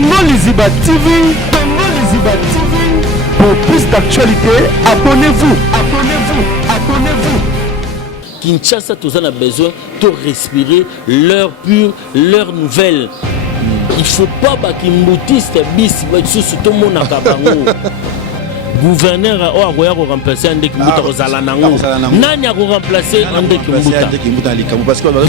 Congo Liziba TV, Congo Liziba TV. Pour plus d'actualité, abonnez-vous, abonnez-vous, abonnez-vous. Kinshasa, tous en a besoin de respirer leur pure, leur nouvelle. Il ne faut pas qu'il moutiste bis, sous tout le monde à Kabango. Gouverneur a remplacé André Kimbuta Rosalanango. Nani a remplacé André Kimbuta. Parce que pour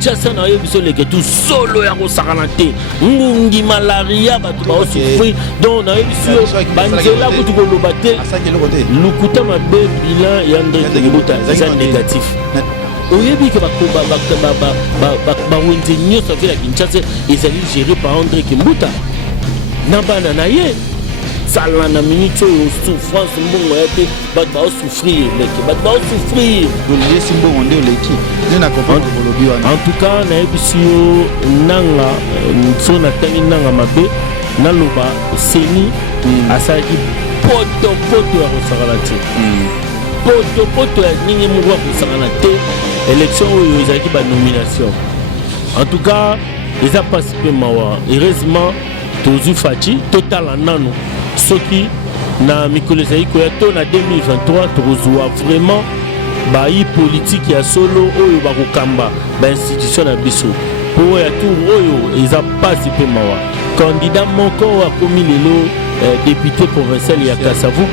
Kinshasa na yebiso leke tout solo ya rosakanate. Ngungi malaria batu ba souffrir. Donc na yebiso banzela kutu ko lobate. Lukuta mabe bilan ya André Kimbuta est négatif. Oyebi que ba wenze nyoso vila Kinshasa ezali géré par André Kimbuta. Nabana na ye sala na minute souffrance mbongo yate bat ba souffrir leki bat ba souffrir lesi mbongo nde leki nena comprendre bolobi wana. En tout cas na ebisio nanga so na tangi nanga mabe na loba seni asaki poto ya rosakalati poto ya ningi mwa rosakalati élection oyo ezaki ba nomination. En tout cas les a participé mawa heureusement tozu fachi total nano soki na mikolo ezali koya to na 2023 tokozwa vraiment bayi politique ya solo oyo bakokamba bainstitution na biso po ya tour oyo eza pasi mpe mawa candidat moko akomi lelo député provincial ya Kasavu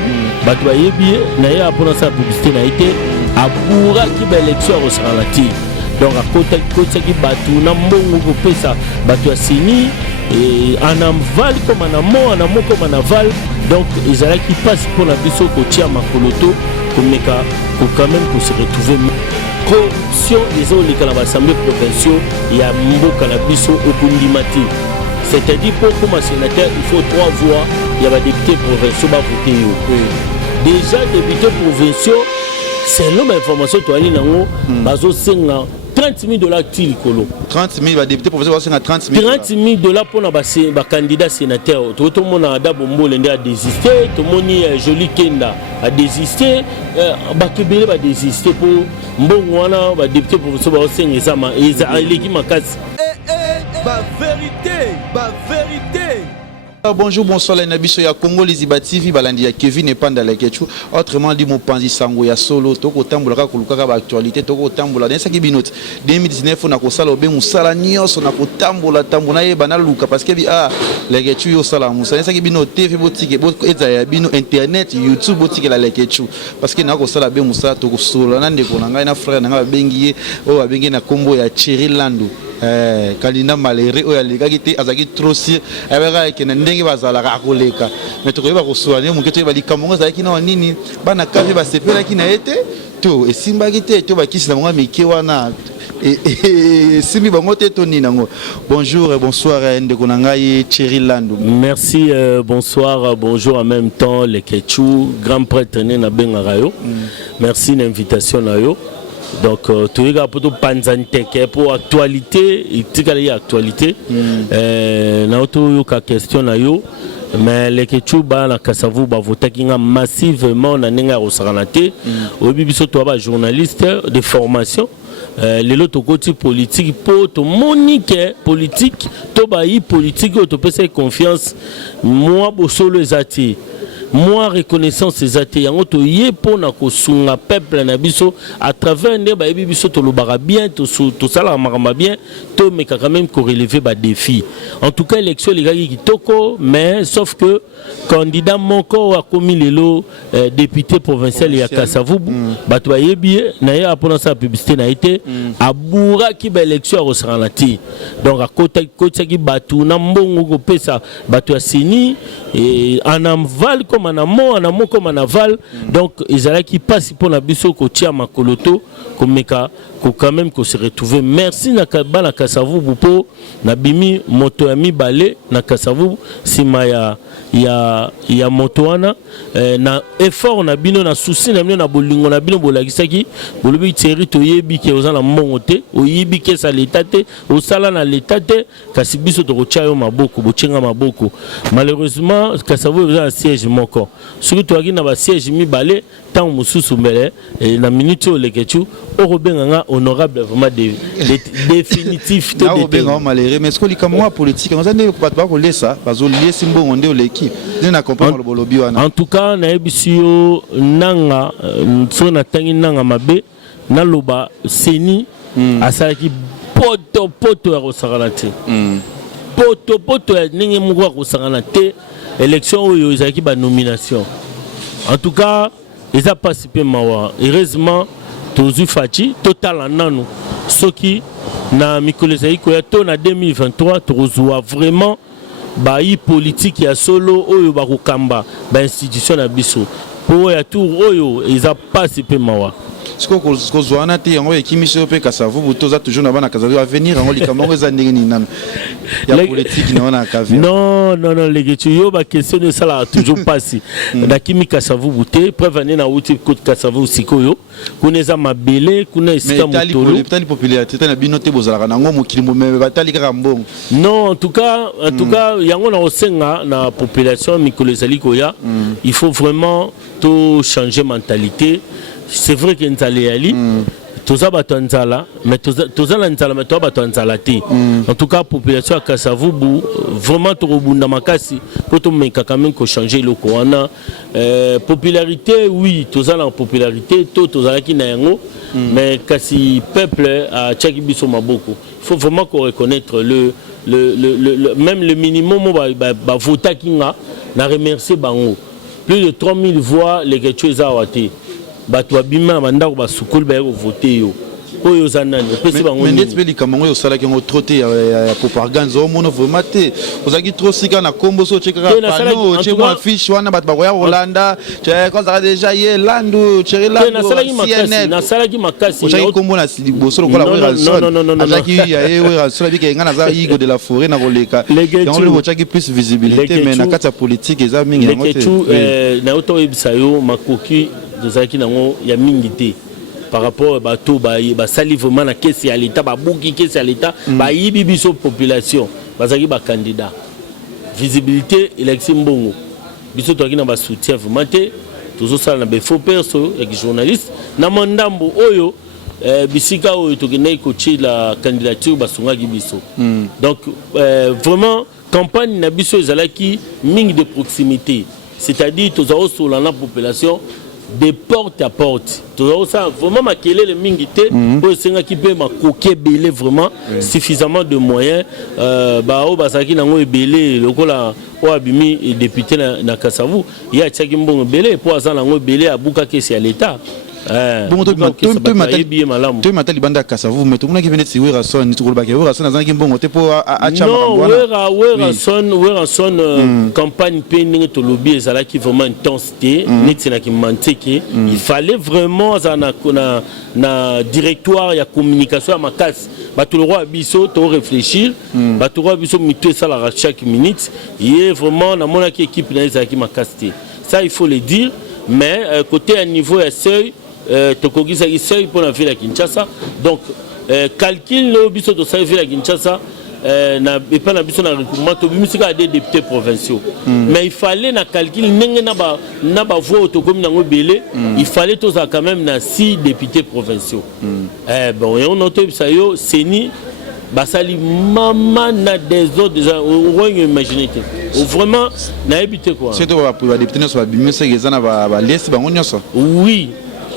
bato bayebi ye na ye apona sa publicité na ye te aburaki baélection ya kosakana te donc akotisaki bato na mbongo kopesa bato ya seni en aval comme en amont, en amont comme en aval. Donc ils allaient qui passent pour la biso kotia makoloto pour quand même pour se retrouver. Corruption des autres les l'Assemblée provinciale et à Mboka la biso au Kundimati. C'est-à-dire pour comme sénateur il faut 3 voix. Il y a des députés provinciaux va voter. Déjà députés provinciaux c'est l'homme information toi ali nango bazo senga 30 000 $ til kolo 30 000 députés provinciaux à 30 000 $ pour na candidat sénateur tout le monde a d'abombo l'endé a désisté tout le monde joli kenda a désisté bakebele va désister pour mbongo wana ba député provinciaux ba senga sama eza eleki makasi ba vérité Bonjour, bonsoir, les nabiso ya Congo Liziba TV, balandi ya Kevin et Panda la Ketchu. Autrement dit, mon panzi sango ya solo, toko tambola kuluka ba actualité, toko tambola. Dans ce qui binot 2019, on a kosala obe musala nyos, on a kotambola tambola ye banal luka parce que la Ketchu yo sala musa. Dans ce qui binot TV botike, bot ezaya bino internet, YouTube botike la Ketchu parce que na kosala be musala toko solo. Nande konanga na frère na bengi o abengi na kombo ya Cherry Landu. Kalina malere oya legaki te azaki trop si abeka ke na ndenge bazalaka akoleka mais to koyeba kosoane mu keto bali kamongo zaki na nini bana kavi ba sepela ki na ete to esimbaki te to bakisi na monga mike wana simi bango te to nina ngo. Bonjour et bonsoir ndeko na ngai Cherry Landu. Merci bonsoir bonjour en même temps les Ketchu grand prêtre na bengaka yo. Merci l'invitation na yo. Donc tu regardes pour tout panzanteke pour actualité et tu regardes actualité na auto yo ka question na yo mais les Ketchu ba na Kasavu ba voter kinga massivement na ninga rosakanate au bibiso to ba journaliste de formation les autres côté politique pour to monique politique to ba yi politique to pese confiance moi bo solo ezati moi reconnaissance ces athées yango to ye pona ko sunga peuple na biso à travers ne ba biso to lobara bien to sala makamba bien to mais quand même ko relever ba défi. En tout cas élection les gars qui toko mais sauf que candidat moko a commis lelo député provincial ya Kasavu bato yebi na ya pona sa publicité na été abura ki ba élection rosakanati donc à côté ki bato na mbongo ko pesa bato ya seni et en aval comme en amont comme en aval donc ils allaient qui passent pour la biso ko tia makoloto ko meka ko quand même ko se retrouver. Merci na bana Kasavu bupo na bimi moto ya mibale na Kasavu sima ya moto wana na effort na bino na souci na bino na bolingo na bino bolakisaki bolobi Thierry to yebi ke ozana mbongo te oyebi ke sa l'état te osala na l'état te kasi biso to ko tia yo maboko bochenga maboko malheureusement Kasavu eza siège moko moko soki toaki na ba siège mibale tant mususu mbele na minute o lekechu o benga honorable vraiment définitif to benga malheureux mais ce que likamwa politique on zande ko batba ko lesa bazo lesi mbongo nde oleki na comprendre le bolobi wana en tout cas na ebisio nanga so na tangi nanga mabe na loba seni asalaki poto ya kosakana te poto ya ndenge moko ya kosakana te élection oyo ezalaki ba nomination en tout cas eza pasi mpe mawa heureusement tozwi faci totala nanu soki na mikolo ezali koya to na 2023 tokozwa vraiment bayi politique ya solo oyo bakokamba bainstitution na biso po ya tour oyo eza pasi mpe mawa siko kozwana te yango ekimiso pe kasavu butoza toujours na bana kasavu avenir yango likambo eza ndenge ni nanu ya politique na wana kavi non les gars yo ba question de ça là toujours pasi na kimi kasavu buté preuve na uti côté kasavu sikoyo kuneza mabele kuna isika motolo mais popularité na bino te bozala nango mokili mo batali kaka mbongo non en tout cas yango na osenga na population mikolo ezali koya il faut vraiment to changer mentalité. C'est vrai que nzala yali toza bato nzala mais toza na nzala mais toza bato nzala te en tout cas population ya Kasavubu vraiment tokobunda makasi po tomeka quand même ko changer le wana popularité oui toza na popularité tozalaki na yango mais kasi peuple a tchaki biso maboko il faut vraiment qu'on reconnaître même le minimum ba vota kinga na remercier bango plus de 3000 voix les Quechua awate bato babima bandako basukulu ba voter yo oyo zanani pesi bango mais net beli kamango yo sala ki ngo trotter ya propagande zo mono vraiment te ozaki trop sika na kombo so cheka pano che mo affiche wana bato bakoya Rolanda che ko za déjà ye landu che landu na sala ki makasi ozaki kombo na liboso lokola wera son azaki ya ye wera sala bi ke ngana za Igo de la forêt na koleka yango le ozaki plus visibilité mais na kati ya politique eza mingi yango te na auto ebisayo makoki dozaki nango ya mingi te par rapport à bateau sali vraiment na caisse ya l'état babuki caisse ya l'état yibi biso population bazaki ba candidat visibilité élection mbongo biso toki na ba soutien vraiment te tozo sala na be faux perso ya journaliste na mandambo oyo bisika oyo tokina ikochi la candidature basungaki biso donc vraiment campagne na biso ezalaki mingi de proximité c'est-à-dire tozo sola na population de porte à porte. Tout ça, vraiment, ma kélé le mingité, pour essayer qui peut ma coquer belé vraiment suffisamment de moyens. Bah, au basaki nango belé, le cola, au abimi et député na Kasavu, il y a tchakimbo belé, pour azan nango belé à Bouka Kessi à l'État. Bon, tu m'as dit banda Kasavu, mais tout le monde qui venait de Wera Son, ni tout le monde Wera Son, azan kimbo te pour non, Wera Son campagne pending to lobby ezala qui vraiment intensité, netina qui manteke, il fallait vraiment na directoire ya communication à Makas. Bato le roi biso to réfléchir, bato roi biso mito ça la chaque minute, il est vraiment na mon équipe na ezala qui Makasté. Ça il faut le dire, mais côté à niveau à seuil tokogisa seuil pour la ville à Kinshasa. Donc calcul le biso to sa ville à Kinshasa na pas na biso na recouvrement to bimisika des députés provinciaux. Mais il fallait na calcul ndenge na ba voix to comme nango belé, il fallait to ça quand même na 6 députés provinciaux. Bon et on note ça yo seni basali mama na des autres déjà on imaginer que vraiment na habité quoi. C'est toi pour député na so bimisika ezana ba lesi bango nyoso. Oui.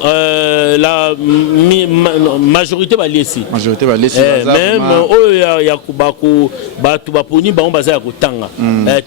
La majorité va laisser. Majorité va laisser. Même ya kubako batu baponi ba on baza ya kotanga.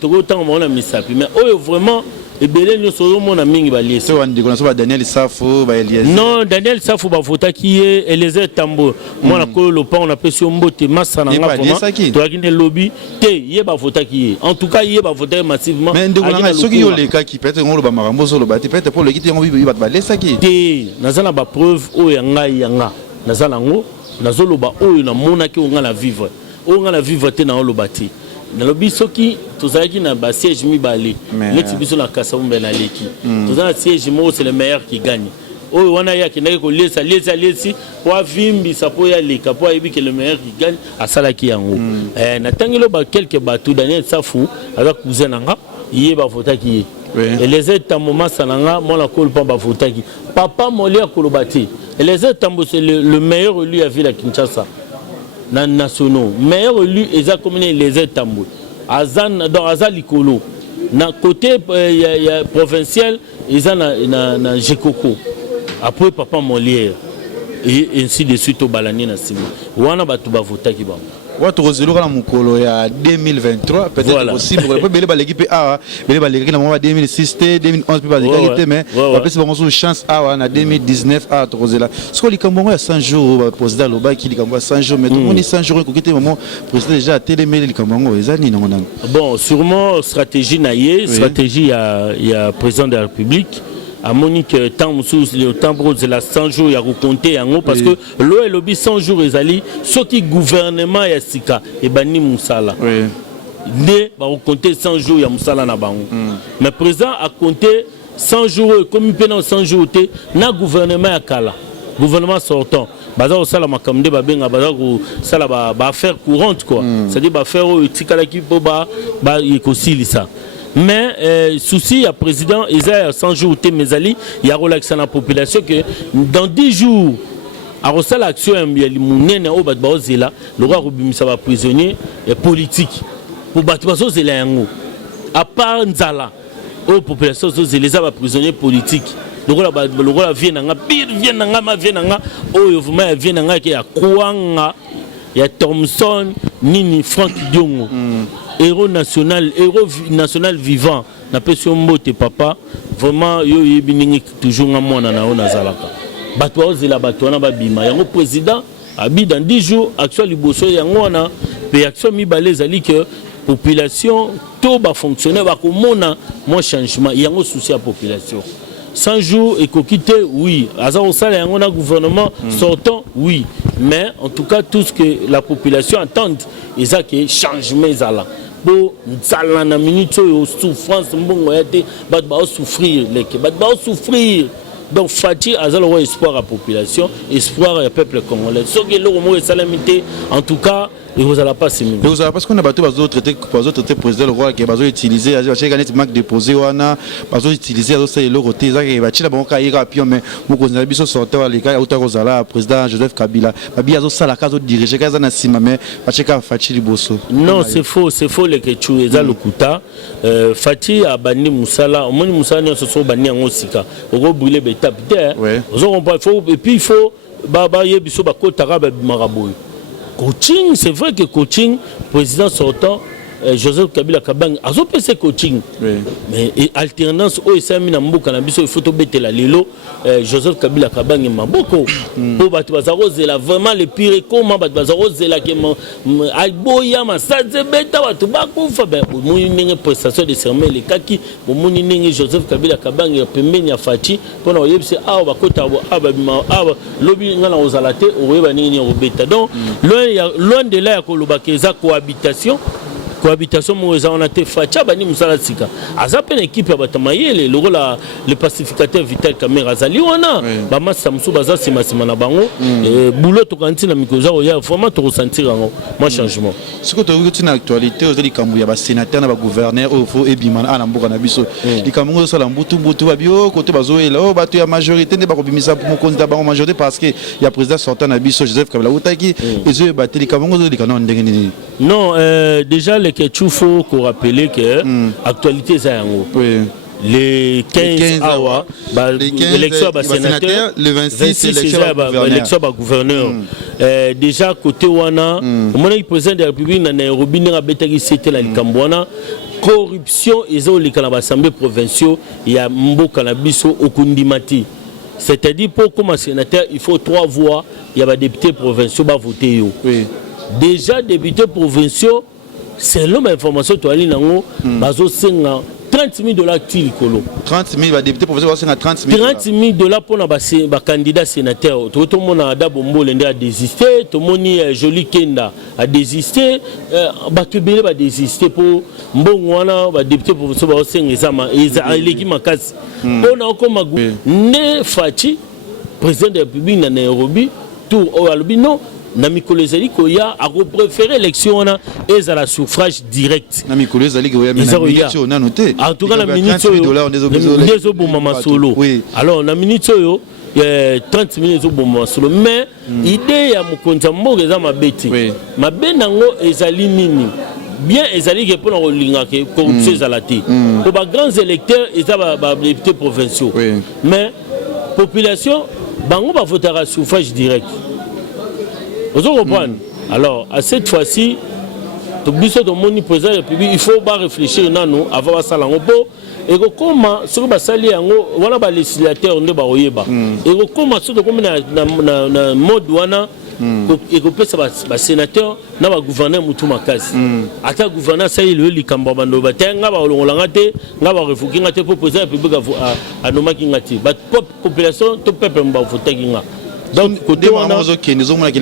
Toko tanga on a mis ça mais vraiment et belé nous sommes mon ami va laisser. So on dit qu'on soit Daniel Safo ba Eliezer. Non, Daniel Safo ba vota qui est Eliezer Tambo. Moi na ko le pas on appelle sur mbote massa na nga vraiment. Toi qui ne lobby te yé ba vota qui est. En tout cas yé ba vota massivement. Mais ndeko na so ki yo le cas qui peut-être on le ba marambo so le ba peut-être pour le qui on bi ba laisser qui. Te nazana ba preuve o yanga yanga. Nazana ngo nazolo ba o na mona ki on la vivre. O nga la vivre te na o lo bati. Na lobi soki tozalaki na ba siège mibale leti biso na Kasavu na leki tozana siège mo c'est le meilleur qui gagne oyo wana ya kinaki ko lesa po vimbi sapo ya leka po yebi que le meilleur qui gagne asalaki yango na tangelo ba quelques bateau Daniel Safo avec cousin nanga yé ba vota ki et les états-moments sananga mon la col pas votaki papa Molière Kolobati et les états-moments c'est le meilleur élu à ville à Kinshasa na nationaux meilleur élu eza comme les états-moments azan dans azalikolo na côté provincial eza na Jekoko après papa Molière et ainsi de suite au balani na sima wana batu ba votaki ba watu rozelo kana mukolo ya 2023 peut-être voilà. Possible pour bele ba l'équipe A bele ba l'équipe na mo 2006 2011 pe ba l'équipe mais ba pesi ba mo chance A na 2019 a rozela ce likambo ya 100 jours président loba ki likambo 100 jours mais tout monde 100 jours ko kete moment président déjà télémé likambo ezani nangona bon sûrement stratégie naie stratégie ya président de la République à Monique temps sous le temps de la 100 jours il y a recompté en haut parce que l'eau et lobby 100 jours les alliés ce qui gouvernement ya sika et bani musala né va recompter 100 jours ya musala na bango mais président a compté 100 jours comme il pendant 100 jours na gouvernement ya kala gouvernement sortant baza au sala makamde ba benga baza ko sala ba affaire courante quoi c'est-à-dire ba faire au tikala ki po ba ça. Mais souci à président Isaïe 100 jours il y a relaxé la population que dans 10 jours à reçu l'action il y a limonene au bas là le roi Rubimisa va prisonnier et politique pour battre les yango à part Nzala aux populations les a prisonnier politique le roi vient nanga pire vient nanga ma vient nanga oh vraiment vient nanga qui a Kouanga il y a Thompson Nini Frank Diongo héros national vivant na pesio mbote papa vraiment yo yebiningi toujours nga mwana na ona zalaka bato ozela bato na babima yango président abi dans 10 jours action liboso yango na pe action mibale zali que population to ba fonctionner ba komona mon changement yango souci à population 100 jours et kokité oui azaro sala yango na gouvernement sortant oui mais en tout cas tout ce que la population attend et ça que changement zala bo nzala na minute yo souffrance mbongo yate bat ba souffrir leke bat ba souffrir donc Fati azalo espoir à population espoir à peuple congolais ce que le mot salamité en tout cas et vous allez pas se vous allez parce qu'on a battu bazo traité président le roi qui bazo utiliser acheter ganet marque déposé wana bazo utiliser azo c'est le côté ça qui va tira bon kaira pion mais moko na biso sorteur les gars autant kozala président Joseph Kabila babi azo sala kazo diriger kaza na sima mais bacheka Fati liboso non c'est faux les kechu eza lokuta Fati a bani musala omoni musala ne so bani yango sika oko brûler betape terre ozo comprendre et puis il faut baba yebiso bakotaka ba maraboy coaching, c'est vrai que coaching, président sortant, Joseph Kabila Kabang, a fait coaching. Mais alternance, il faut bêter la lilo, Joseph Kabila Kabang et Maboko. Pour Batouazarose, là, vraiment le pire, comment Batouazarose, là, qui est Alboya, Massadze, Beta, Batoubakou, Fabien, mon prestation de serment, les kaki, mon Joseph Kabila Kabang et Pemenia Fati, pour nous, c'est Abakota, Lobby, Nana Ozalate, Orebani, Robeta. Donc, loin de là, il y a cohabitation. Cohabitation on a été facha bani musala sika azape équipe ya batamayele le pacificateur Vital Kamerhe azali wana ba massa musu baza sima na bango boulot to kanti na mikoza ya vraiment to ressentir ngo moi changement ce que tu as vu dans actualité aux likambu ya ba sénateur na ba gouverneur au fo ebimana ana mboka na biso likambu so la mbutu ba bio côté bazo ela o bato ya majorité ne ba kobimisa pour konta ba majorité parce que ya président sortant na biso Joseph Kabila utaki ezo bateli likambu zo likana ndenge nini non déjà il faut qu'on rappelle que l'actualité c'est les 15 awa l'élection à sénateur le 26 l'élection à gouverneur déjà côté wana mon président de la République na Nairobi na betaki c'était la Likambwana corruption ezo likana ba assemblée provinciale ya mboka na biso okundimati c'est-à-dire pour comme sénateur il faut 3 voix il y a ba députés provinciaux ba voter yo déjà députés provinciaux selon ma information tu as dit nango bazo senga $30,000 til kolo 30,000 va député professeur senga $30,000 pour na ba candidat sénateur to mona ada bombo lende a désister to moni joli kenda a désister ba kebele ba désister pour mbongo wana ba député professeur ba senga ezama eleki makasi pona okoma ne Fati président de la République na Nairobi tout au albino na mikolo ezali koya akopréféré élection wana ezala suffrage direct na mikolo ezali koya mais na minute oyo nano te en tout cas na minute oyo ndezoboma masolo alors na minute oyo 30 minutes ezoboma masolo mais idée ya mokonzi ya mboka eza mabe te mabe nango ezali nini bien ezali ke mpona kolinga ke corruption ezala te po bagrands électeurs eza badéputés provinciaux mais population bango bavotaka suffrage direct. Vous comprenez? Alors, à cette fois-ci, le président de la République, il faut réfléchir avant de faire et comment ce que basali yango wana ba législateur nde ba oyeba et comment ce que na mode wana et que pesa ba sénateur na ba gouverneur mutu makasi ata gouverneur ça il likambo bando batenga ba olongolanga te nga ba refuki ngate pour président de la République a nomaki ngati ba population to peuple mba votaki nga. Donc côté on a les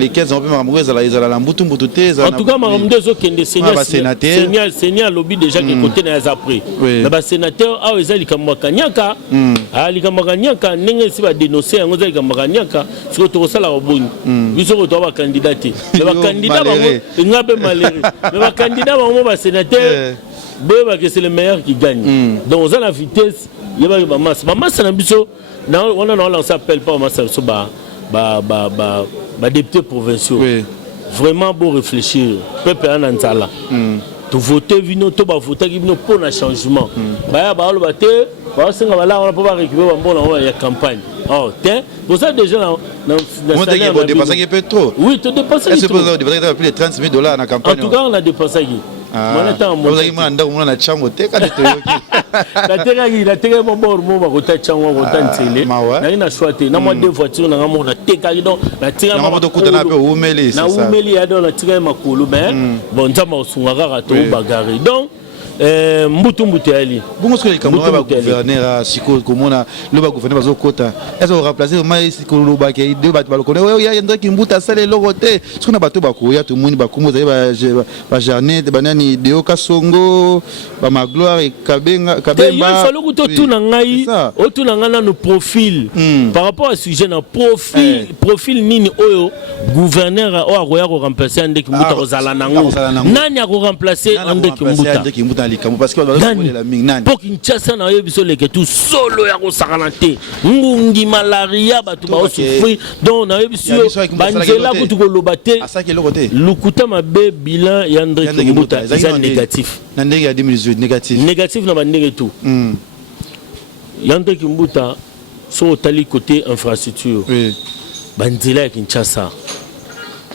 15 ans en tout cas sénateur lobby déjà qui côté na après mais sénateur a ezali kamwakanyaka likamwakanyaka ndenge si ba dénoncer yango ezali kamwakanyaka siko to sala oboni biso ko to ba candidat mais ba candidat ba ngabe malheureux mais ba candidat ba sénateur que c'est le meilleur qui gagne donc on a la vitesse il y a ba masse na biso on a lancé appel pas masse so députés provinciaux. Vraiment beau réfléchir. Peuple en Anzala. Tu voter vino, tu vas voter vino pour un changement. Bah bah on va te, bah on va pas récupérer un bon la campagne. Oh tiens, pour ça déjà dans on dépense un peu trop. Oui, tu dépenses. Est-ce que vous avez dépensé plus de 30 000 $ dans campagne? En tout cas, on a dépensé. La terre mon bord mon va chango va tele na ina choité na moi deux voitures na mo na teka donc na tira ma moto kutana pe umeli na umeli ya donc na tira makolo mais bon nzama osungaka rato bagari donc mbutu ali bongo ce que les camarades ba gouverneur siko komona le ba gouverneur bazo kota est-ce que remplacer mai siko lo ba ke deux ba lo connaît ouais ya ndaki mbuta sale logote ce qu'on a bato ba ko ya tout monde ba komo ba jarnet banani deo kasongo ba magloire et kabemba il faut que tout na ngai o tout na ngana no profil par rapport à sujet na profil nini oyo gouverneur o akoya ko remplacer ndeki mbuta kozala nango nani ako remplacer ndeki mbuta parce que la mingnani pour Kinshasa na yebiso leke tout solo ya ko sakanate ngungi malaria batu ba souffrir donc na yebiso banzela kutu ko lobate lukuta mabe bilan ya ndeki mbuta est négatif na ndenge ya 2018 négatif na bandenge tout ya ndeki mbuta so tali côté infrastructure banzela ya Kinshasa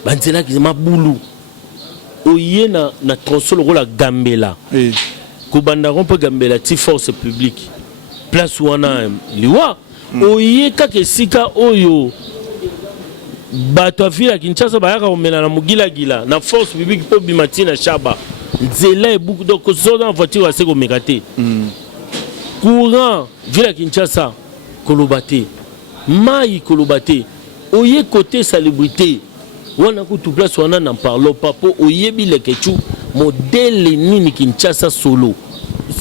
banzela ki mabulu oye na tronçon la Gambela kubanda rompe Gambela ti force publique place wana liwa oye kake sika oyo bato afila Kinshasa bayaka omela na mugila gila na force publique po bimati na shaba nzela e beaucoup donc so dans voiture assez ko mekate courant vila Kinshasa kolobate mai kolobate oye côté salubrité wana kutu place wana n'en parlons pas pour oyebi le kechu modèle nini Kinshasa solo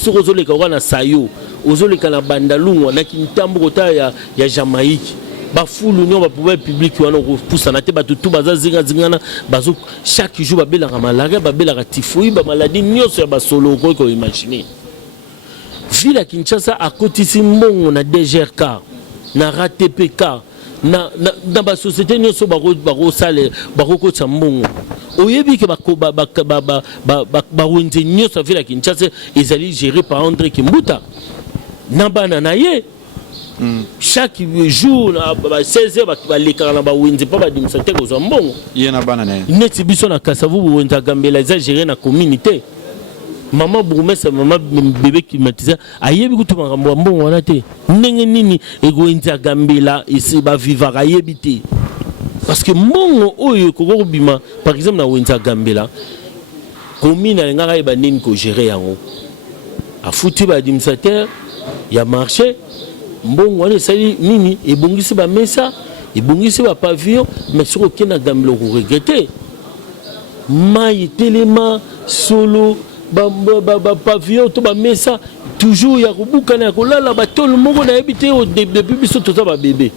soko zoleka wana sayo ozoleka na bandalungwa na kintambo kota ya Jamaïque ba fulu nyo ba pouvoir public wana ko poussa na te ba tutu baza zingana bazo chaque jour ba bela malaria ba bela typhoïde ba maladie nyoso ya ba solo ko imaginer ville Kinshasa a kotisi mbongo na DGRK na RATPK na ba société nyoso bako sale bako ko tsambongo oyebi ke ba wenze nyoso vila Kinshasa ezali géré par André Kimbuta na bana na ye chaque jour ba 16h ba lekana na ba wenze pa ba dimsate ko tsambongo ye na bana na neti biso na Kasavu wenza Gambela za géré na communauté maman bourgmestre maman bébé climatisé ayebi kutuma ngambo mbongo wana te ndenge nini egoenza Gambela isi ba vivaka yebi te parce que mbongo oyo koko bima par exemple na wenza Gambela commune ngaka eba nini ko gérer yango afuti ba administrateur ya marché mbongo wana sali nini ebongisi ba mesa ebongisi ba pavillon mais soko kena Gambela ko regretter mai telema solo pavillon to ba mesa toujours ya kubuka na kolala batolo moko na ebité depuis biso to ba bébé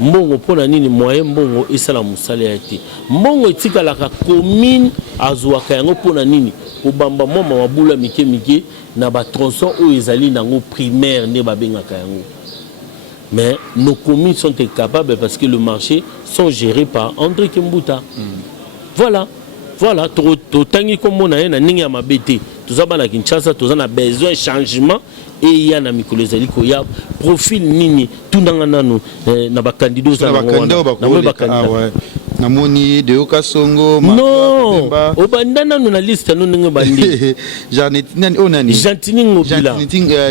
mbongo pona nini moyen mbongo esala musala ya te mbongo etikalaka commune azwaka yango pona nini kobamba moma mabula mike mike na ba tronçon oyo ezali nango primaire ne babengaka yango. Mais nos communes sont incapables parce que le marché sont gérés par André Kimbuta. Voilà. Voilà, totangi comme on a un ninga mabete. Tout ça na Kinshasa, tout ça a besoin de changement et il y a na mikolo ezali ko ya profil nini tout ndanga nanu na ba candidat za na ouais. Na moni de Okasongo non obanda nanu na liste nanu ninga bandi Janetini onani Jantini Ngobila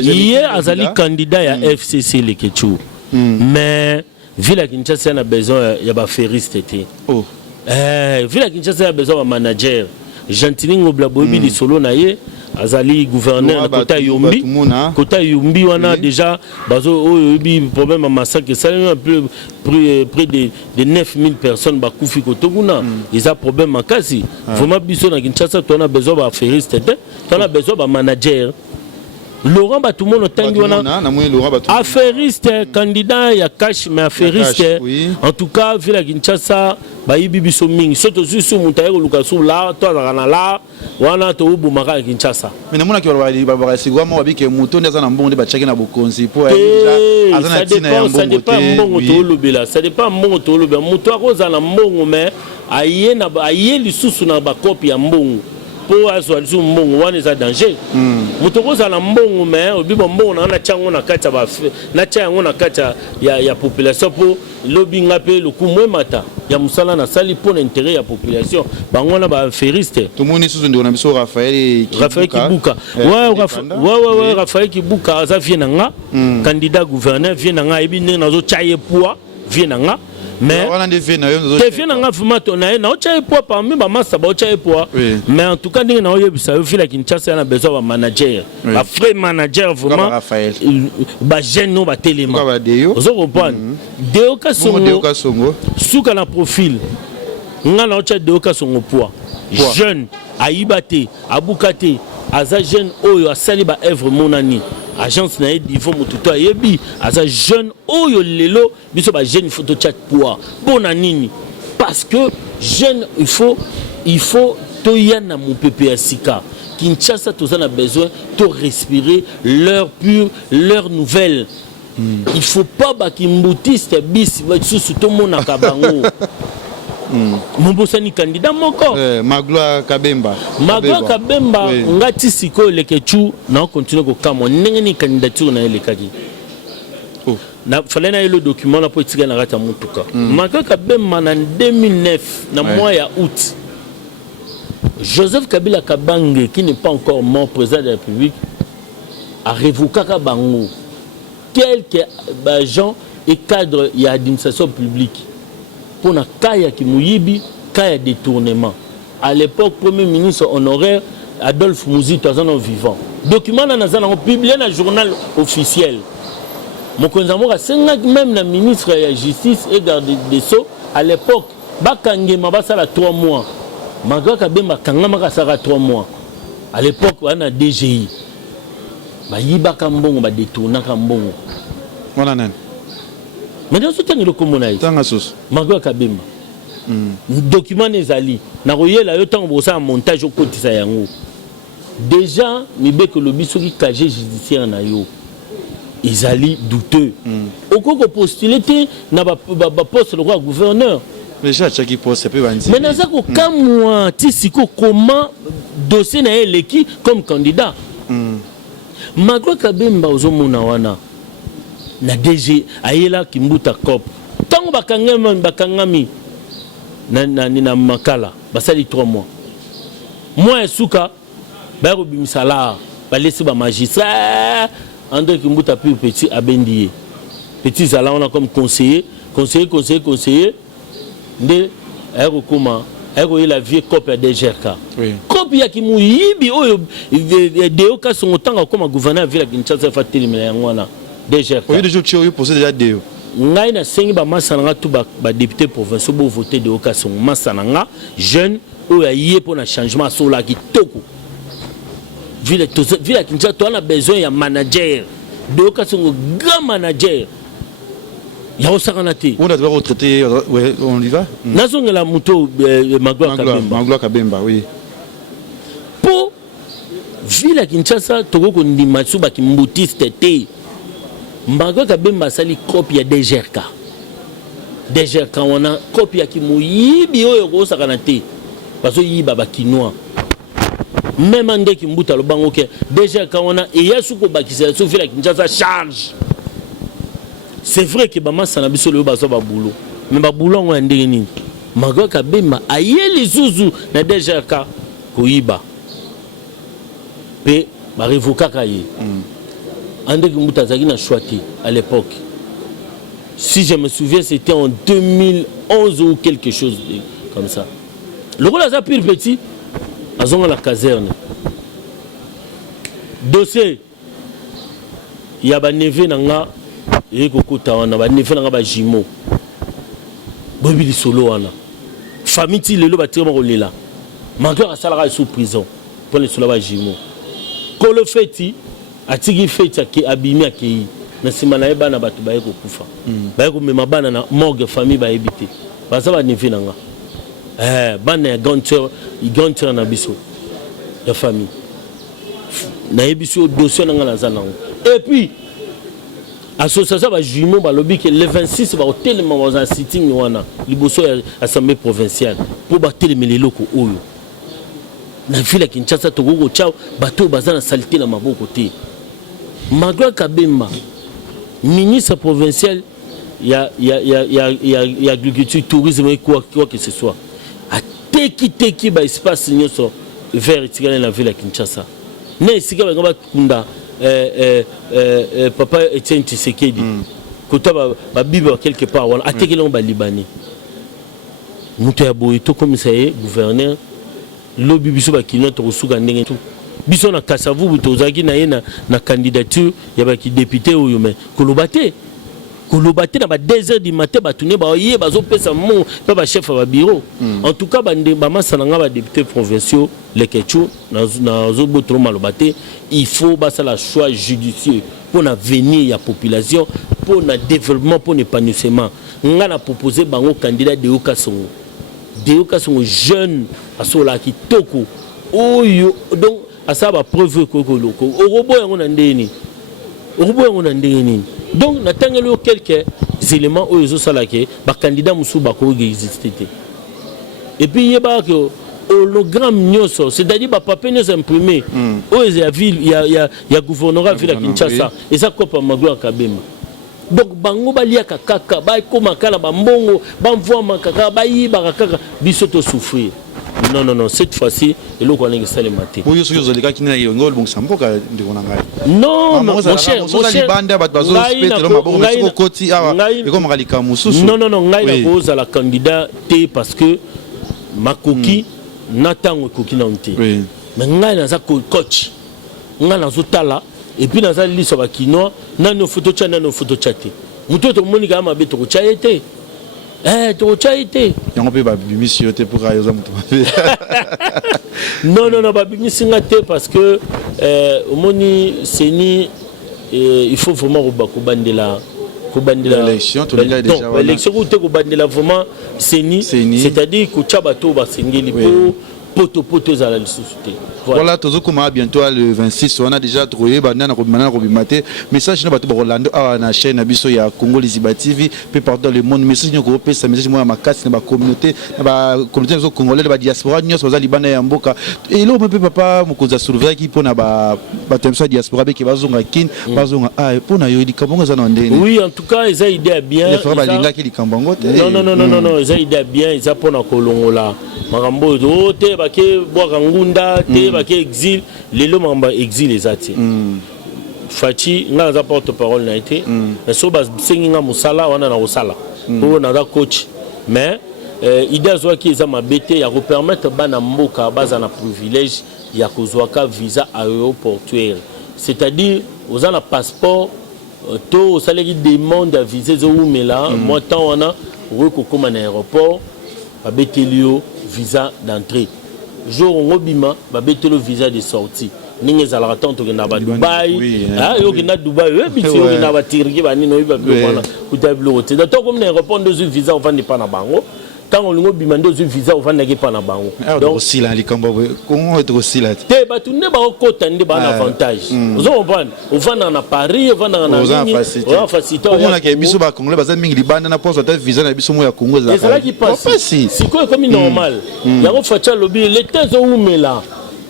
hier azali candidat ya FCC le Ketchu mais ville Kinshasa a besoin ya ba feriste te. Oh. Ville Kinshasa a besoin d'un manager. Jantini Ngobila bobi di solo na ye azali gouverneur Kota Yombi. Kota Yombi wana déjà bazo obi problème à massacre ça près de 9000 personnes ba kufi kotoguna. Ils a problème en kasi. Vraiment biso na Kinshasa tu as besoin d'un feriste te. Tu as besoin d'un manager. Laurent Batoumono tangi wana affairiste candidat ya cash mais affairiste en tout cas ville Kinshasa bayibi biso mingi soto zusu mutaye ko lukasu la to azana la wana to ubumaka Kinshasa mais namona ki ba sigwa mo babike muto ndeza na mbongo de bachaki na bokonzi po ya azana tina ya mbongo ça dépend mbongo to lobela ça dépend mbongo to lobela muto akozana mbongo mais aye lisusu na ba copie ya mbongo pour assoir sur mbongo wana za danger mutoko za na mbongo mais obibo mbongo na chango na kata ba na chango na kata ya population pour lobinga pe le kumwe mata ya musala na sali pour l'intérêt ya population bango na ba feriste tout monde sous ndona biso Raphaël Kibuka ouais Raphaël Kibuka za vienanga candidat gouverneur vienanga ebi nazo chaye poa vienanga mais te viens en fumato na ocha poa parmi ba massa ba ocha poa mais en tout cas ndenge na oyebisa yo fila Kinshasa na besoin ba manager ba vrai manager vraiment ba jeune no ba telema ozo comprendre Deo Kasongo suka na profil nga na ocha Deo Kasongo poa jeune aibate abukate aza jeune oyo asali ba œuvre monani agence na niveau mututo yebi aza jeune oyo lelo biso ba jeune photo chat poa bona nini parce que jeune il faut to yana mon PPA sika Kinshasa tous on a besoin de respirer leur pure leur nouvelle il faut pas ba kimbutiste bis ba susu to mona kabango Mbosani candidat moko Magloire Kabemba ngati siko le Ketchu na continue ko kamo ndenge ni candidature na ele kaki na fallait na le document la politique na rata mutuka Magloire Kabemba na 2009 na mois ya août Joseph Kabila Kabange qui n'est pas encore mort président de la République a révoqué Kabango quelques agents et cadres y a administration publique pour na kaya kimuyibi kaya détournement à l'époque premier ministre honoraire Adolphe Mouzito azana vivant document na nazana publié dans journal officiel mokonzamo senga même la ministre de la justice et garde des sceaux à l'époque bakangema basala 3 mois Magloire Kabemba kangama kasara 3 mois à l'époque wana DGI bayiba kambongo ba détourna kambongo wana nani. Mais dans ce temps, il y a Magloire Kabemba. Document nezali. Na royela yo tant bossa montage au côté ça yango. Déjà, mibe que le biso qui cagé judiciaire na yo. Ezali douteux. Oko postuler na ba poste le roi gouverneur. Mais chaque poste peut banzi. Mais naza ko kamwa tisiko comment dossier na eleki comme candidat. Magloire Kabemba ozomona wana. Na DG ayela Kimbuta Cop tango bakangami na makala basali 3 mois moi suka ba robimsala ba laisser ba magistrat André Kimbuta puis petit abendier petit zala on a comme conseiller de aérokoma aéro la vie copie de GRK copie ya kimuyibi oyo Deo Kasongo tanga comme gouverneur ville Kinshasa fa telimela yangwana déjà oui déjà tu as posé déjà Deo ngai na sengi ba masananga tout ba député provincial bo voter de Okasongo masananga jeune o ya yé pour na changement sur la kitoko ville Kinshasa on a besoin ya manager de Okasongo grand manager ya osakanate on doit retraiter ouais on y va nazongela muto Magloire Kabemba oui po ville Kinshasa toko ndima suba kimbutiste te Magloire Kabemba sali copie ya DGRK wana copie ya kimuyibi oyo kosakanate bazo yiba bakinois même ande kimbuta lobango ke DGRK wana eyasuko bakisela so ville Kinshasa charge. C'est vrai que Bamasa na biso le bazo ba boulot mais ba boulot ngo ndenge nini Magloire Kabemba ayeli zuzu na DGRK koyiba pe ba revoka kaye ande kimbuta zaki na choiti à l'époque si je me souviens c'était en 2011 ou quelque chose comme ça le rôle a pris petit azonga la caserne dossier ya ba neve nanga eko kota wana ba neve nanga ba jimo bobili solo wana famille ti lelo ba tirema ko lela Magloire asalaka sous prison pour les solo ba jimo ko le feti atiki feti ke abimi akei na sima na eba na batu ba eko kufa ba eko mema bana na morgue famille ba ebité ba sa ba neve nanga bana ya ganteur na biso ya famille na ebiso dossier nanga na zanango et puis association ba jumeau ba lobby que le 26 ba hotelema ba sitting wana liboso ya assemblée provinciale pour ba telemele loko oyo na ville Kinshasa to go chao bato bazana salité na maboko te Magloire Kabemba ministre provincial ya agriculture tourisme et quoi que ce soit a teki ba espace nyoso vers itikana na ville Kinshasa na isika ba kunda papa Etienne Tshisekedi kota ba biba quelque part wala atekela ba libanais muto ya boye to commissaire gouverneur lobi biso ba kino to suka ndenge tout biso na Kasavu tozaki na yena na candidature ya ba ki député oyo mais kolobate na ba 2h du matin batune ba yé bazo pesa mon pa ba chef ba bureau en tout cas bande ba masananga ba députés provinciaux les Ketchu na zo botro malobate il faut basa la choix judicieux pour na venir ya population pour na développement pour l'épanouissement nga na proposer bango candidat de Okasongo jeune asola kitoko oyo donc asa ba preuve ko loko orobo yango na ndeni donc natangelo quelques éléments oyo zo salake ba candidat musu ba ko exister et puis yeba que hologramme nyoso c'est-à-dire ba papier nyoso imprimé oyo ya ville ya gouvernorat ville Kinshasa et ça kopa Magloire Kabemba donc bango balia kaka ba koma kala ba mbongo ba mvua makaka ba yiba kaka biso to souffrir non cette fois-ci et le quoi n'excelle maté oui sur les gars qui n'a eu ngol bon samboka ndiko na ngai non mon cher libanda bat bazo spécial maboko mais koti awa et comme kalika mususu non ngai na boza la candidat té parce que makoki natango koki na nté mais ngai na za coach ngai na zo tala et puis na za liso ba kinoa nano photo chaté muto to monika ma beto ko chaete to chaete yango pe ba bimisio te pour ayoza muto non ba bimisinga te parce que omoni seni il faut vraiment ko bandela l'élection tout le monde déjà l'élection ko bandela vraiment seni c'est-à-dire ko chabato ba sengeli poto za la société. Voilà, tout ce qu'on a bientôt le 26, on a déjà trouvé banana robimate message na bato Rolando na chaîne na biso ya Congo Liziba TV peu partout dans le monde message nyoko pesa message moi makasi na ba communauté congolais ba diaspora nyos ba libana ya mboka et là on peut papa mokoza soulever qui pona ba temso diaspora be ki bazonga kin bazonga pona yo likambo za na ndene. Oui, en tout cas ils a idée bien. Les frères balinga ki likambo te. Non, ils a idée bien, ils a pona kolongola makambo te ba ke boa ngunda te ba ke exil lelo mamba exil les ati Fachi nga za porte-parole na été mais so ba senginga musala wana na osala pour na coach mais idée zo ki za mabete ya ko permettre bana mboka baza na privilège ya kozwaka visa aéroportuaire c'est-à-dire aux ana passeport to osaleki demande à visa zo umela moi tant wana ko koma na aéroport babetelio visa d'entrée jour ngobima babetelo visa de sortie ninge zalaka tanto ke na ba Dubaï yo ke na Dubaï biso yo ke na ba Turquie ba nino ba bwana kutablo rote da to comme ne répondre aux visa on va ne pas na bango quand on lingo bimando aux visa on va na ke pas na bango donc aussi là likambo comment être aussi là te ba tu ne ba ko tande ba na avantage vous comprendre on va na Paris on va na on faciliter on a ke biso ba congolais ba za mingi libanda na poste ta visa na biso mo ya Congo za ça qui passe si quoi comme normal ya ko facha lobby les thèses ou mela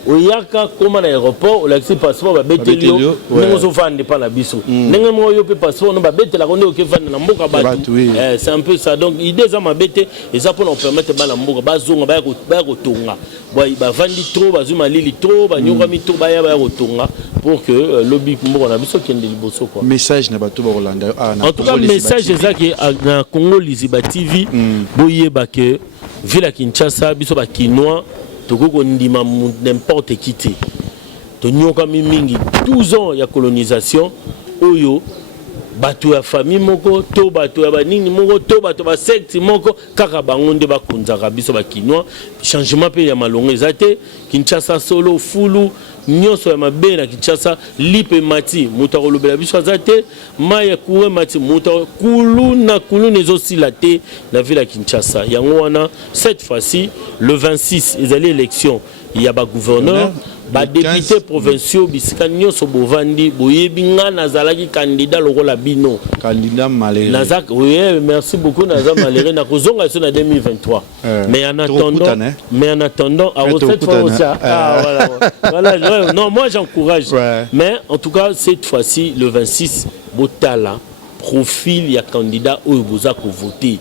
oyaka koma na aéroport olaxi passeport ba betelio ningo zo vande pa na biso ningo mo yo pe passeport no ba betela ko ndo ke vande na mboka batu c'est un peu ça donc idée za mabete et ça pour nous permettre ba na mboka ba zonga ba ko tonga boy ba vandi trop ba zuma lili trop ba nyoka mi trop ba ya ba ko tonga pour que lobby mboka na biso kende liboso quoi message na bato ba Rolanda en tout cas message ezaki na Congo Liziba TV boye ba que ville Kinshasa biso ba kinois toko ndima n'importe qui te to nyoka mingi 12 ans ya colonisation oyo bato ya famille moko to bato ya banini moko to bato ba secte moko kaka bango nde bakunzaka biso ba kinois changement pe ya malongo ezate Kinshasa solo fulu nyonso ya mabe na Kinshasa lipe mati muta kolobela biso azate maya kuwe mati muta kulu na nezosila te na ville ya Kinshasa yango wana cette fois-ci le 26 ezali élection il y a ba gouverneur ba député provinciaux bisika nyonso bovandi boyebi nga nazalaki candidat lokola bino candidat malheureux nazak oui merci beaucoup nazam malheureux na kozonga so na 2023 mais en attendant à cette fois aussi voilà non moi j'encourage mais en tout cas cette fois-ci le 26 botala profil ya candidat oyo boza ko voter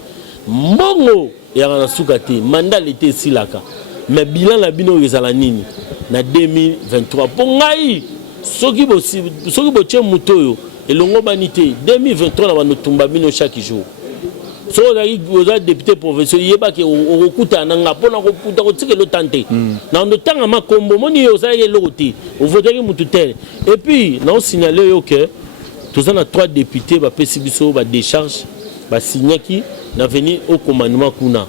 mbongo ya na sukate mandat l'été silaka mais bilan la bino ezala nini na 2023 pour ngai soki botie mutoyo elongo banité 2023 na banotumba bino chaque jour so oza député provincial yeba ke okuta nanga pona koputa kotika lo tante na ndo tanga makombo moni yo za eloko te ovotaki mutu tel et puis na signaler yo que tous na 3 députés ba pesi biso ba décharge ba signaki na venir au commandement kuna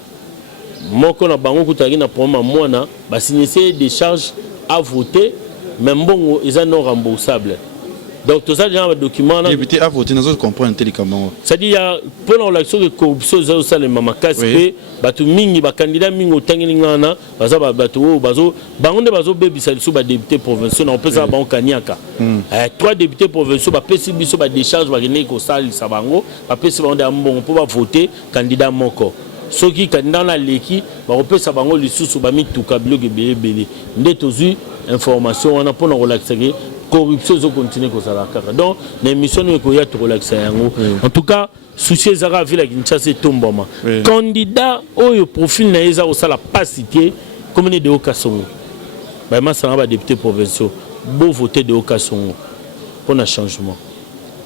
moko na bango kutaki na problème mwana ba signer des charges à voter même bon ils non remboursable donc tout ça déjà document là député à voter nous comprendre télécamment c'est-à-dire pour l'action de corruption ça ça les mama casse batu mingi ba candidat mingi otangi ngana baza batu bazo bango nde bazo bebisa liso ba député provinciaux na opesa bango kaniaka 3 députés provinciaux ba pesi biso ba décharge ba gene ko sali sa bango ba pesi bango da mbongo pour ba voter candidat moko soki candidat na leki ba opesa bango lisusu ba mituka bloc ebele nde tozu information on a pour relaxer corruption zo continuer ko sala kaka donc l'émission ko ya to relaxer yango en tout cas souci ezaka ville Kinshasa tomboma candidat oyo profil na eza au sala pas cité comme de Okasongo ba masanga ba député provinciaux beau voter de Okasongo pour un changement.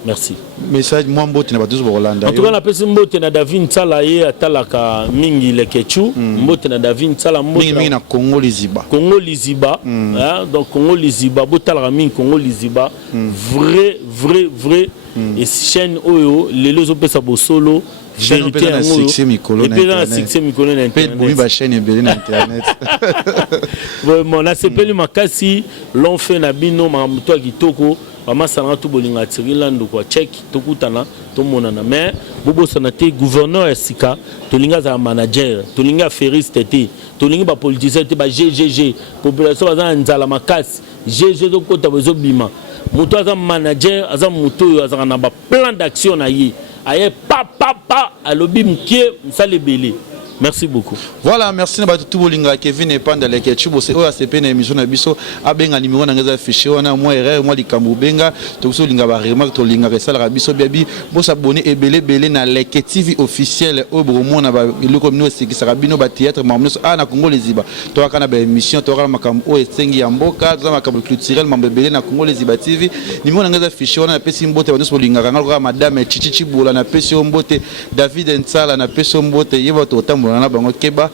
Merci. Message moi mbote na batu zo Rolanda. En tout cas la pesi mbote na David Tsala ye atalaka mingi lekechu mbote na David Tsala mbote mingi na Congo Liziba. Congo Liziba donc Congo Liziba botala mingi Congo Liziba vrai et chaîne oyo lelo zo pesa bosolo vérité en succès mikolo na internet. Peut ba chaîne ebele na internet. Vraiment la sepeli makasi l'on fait na bino mamuto kitoko Mama sana tu bolinga tirilando kwa check tokutana tomonana mais bobo sanate gouverneur esika tolinga za manager tolinga feriste te tolinga ba politicien te ba GGG population baza nzala makasi GG to kota bezo bima muto aza manager aza muto aza na ba plan d'action na ye aye pa alobi mkie msale belé. Merci beaucoup. Voilà, merci na batu bolinga Kevin Epanda le Ketchubo c'est OACP na émission na biso abenga numéro na ngeza affiché wana moi erreur moi likambo benga to so linga ba remarque to linga resala biso biabi bo s'abonner ebele na Leke TV officiel o bromo na ba iloko mino sekisa bino ba théâtre mamno na Congo Liziba to aka na ba émission to aka makambo o esengi ya mboka to makambo culturel mambebele na Congo Liziba TV numéro na ngeza affiché wana na pesi mbote ba so linga ngalo madame Chichichi bola na pesi mbote David Ntsala na pesi mbote yeba to tambo na bango keba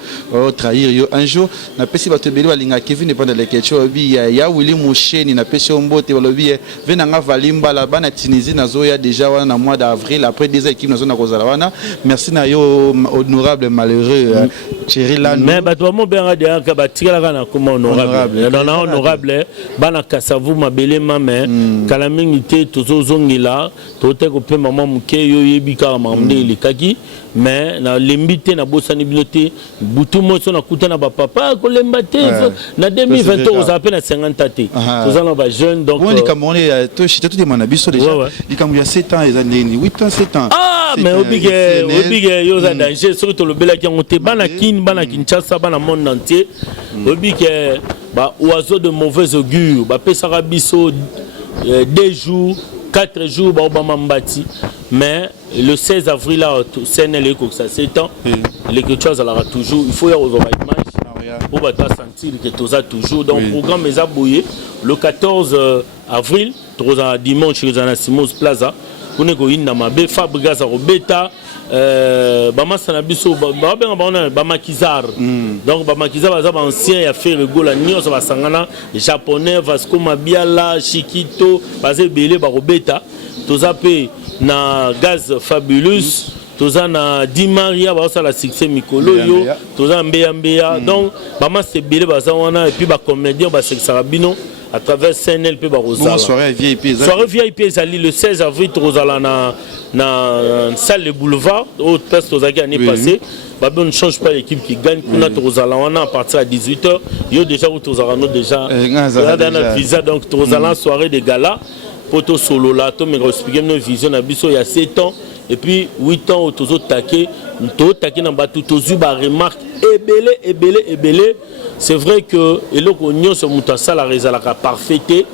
trahir yo un jour na pesi bato beli balinga Kevin epanda lekecho bi ya Willy Moucheni na pesi ombote balobi venanga valimba la bana Tunisie nazoya déjà wana na mois d'avril après des équipes nazo na kozala wana merci na yo honorable malheureux Thierry Lano mais bato mo benga de ka batikala kana comme honorable non honorable bana kasavu mabele mame kala mingi te tozozongila tote ko pe maman muke yo yebika mamde likaki mais na lembite na bosani bilote butu moso na kutana ba papa ko lembate na 2020 aux appels à 50 ans tozana ba jeune donc on dit Camerounais to chita tout demande biso déjà il comme il y a 7 ans les années 8 ans 7 ans ah mais obige yo za danger surtout le bela qui ont été bana Kinshasa bana monde entier obige ba oiseau de mauvais augure ba pesara biso 2 jours 4 jours ba obama mbati mais le 16 avril là CNL ko ça 7 ans l'écriture ça aura toujours il faut y avoir image pour ba sentir que tout ça toujours donc programme les aboyé le 14 avril troza dimanche dans la Simos Plaza on est go na mabe Fabregas Robeta bamasana biso ba makizar donc ba makizar baza ba ancien ya faire gola nyonso ba sangana japonais Vasco Mabiala Chiquito baze belé ba Robeta toza pe na Gaz Fabulous toza na Di Maria ba la succès Mikolo yo toza mbeya donc bama se belé baza wana et puis ba comédien ba Sarabino à travers CNLP Barosala. Soirée VIP ezali le 16 avril Rosala na salle de boulevard au test aux années passées. On ne change pas l'équipe qui gagne. Rosala à partir à 18h. Yo déjà Rosala déjà dans visa donc Rosala soirée de gala poto solo là to me expliquer nos vision na biso il y a 7 ans et puis 8 ans au tozo taqué na batu tozu ba remarque ebele. C'est vrai que l'union sur Moutassa la résalaka parfaite,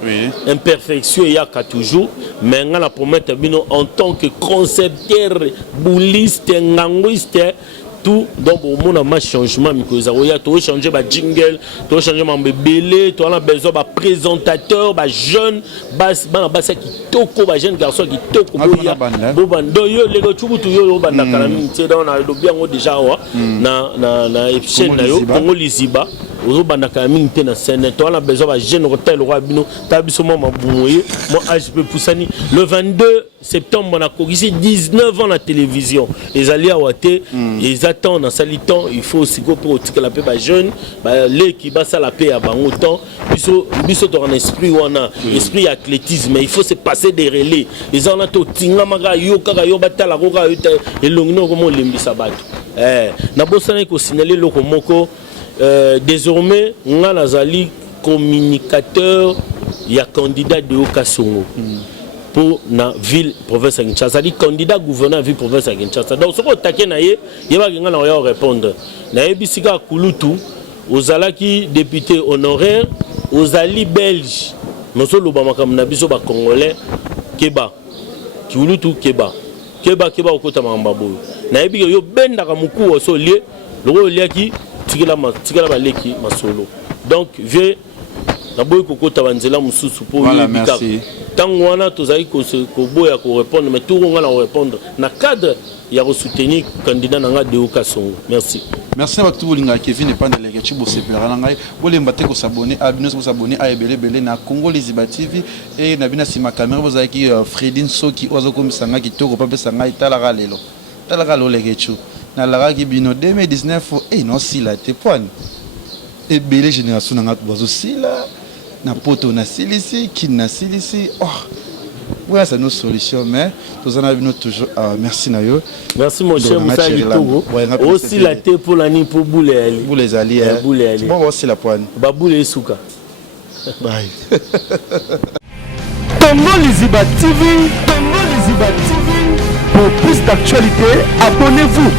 imperfection il y a toujours, mais on a promis en tant que concepteur, bouliste, nganguiste, tout donc au monde a un changement mais que ça tu changer ba jingle tu changer ma belé tu as besoin ba présentateur ba jeune ba qui toko ba jeune garçon qui toko boya bobando yo les chuku tu yo banda kala mi tu dans na lo bien déjà na chaîne na yo Congo Liziba ozo banda kala mi te na scène tu as besoin ba jeune hôtel roi bino tabiso mo mabumoye moi HB Poussani le 22 septembre on a corrigé 19 ans la télévision les alliés à Waté ils attendent dans salitan il faut aussi go pour que la paix ba jeune les qui ba ça la paix à bango temps biso ton esprit wana esprit athlétisme mais il faut se passer des relais les en to tinga maga yo kaka yo batala ko ka et longno comme limbisa bato na bosana ko signaler loko moko désormais nga nazali communicateur il y a candidat de Okasongo pour la ville province de Kinshasa, c'est candidat gouverneur ville province de Kinshasa. Donc ce qu'on taqué naie, il va gagner à répondre. Naie bisika kulutu, aux alaki député honoraire, aux ali belges, nous sommes l'obama comme nabiso ba congolais, keba, kulutu keba au côté mambabo. Naie bi yo benda kamuku au solier, le liaki tikela ba leki masolo. Donc vieux naboy kokota banzela mususu po yebika. Tant qu'on a tous aïe qu'on répondre, mais tout le monde va répondre. Dans le cadre, il y a soutenir le candidat de Okasongo. Merci. Merci à tout le monde qui vient de l'équipe. Vous pouvez s'abonner à Ebele na Congo Liziba TV et na bina sima caméra vous avez qui Fredin Soki ozo comme sanga qui toko pape sanga itala lelo. Tala lo legechu. Na la qui bino 2019 et non si la te poine. Ebele génération na bozo si la. Na poto na silisi qui na silisi oh voilà c'est nos solutions mais tous en avons toujours merci nayo merci mon cher Moussa Litogo aussi la thé pour la nuit pour bouler ali bon aussi la poigne ba bouler souka bye Congo Liziba TV pour plus d'actualité abonnez-vous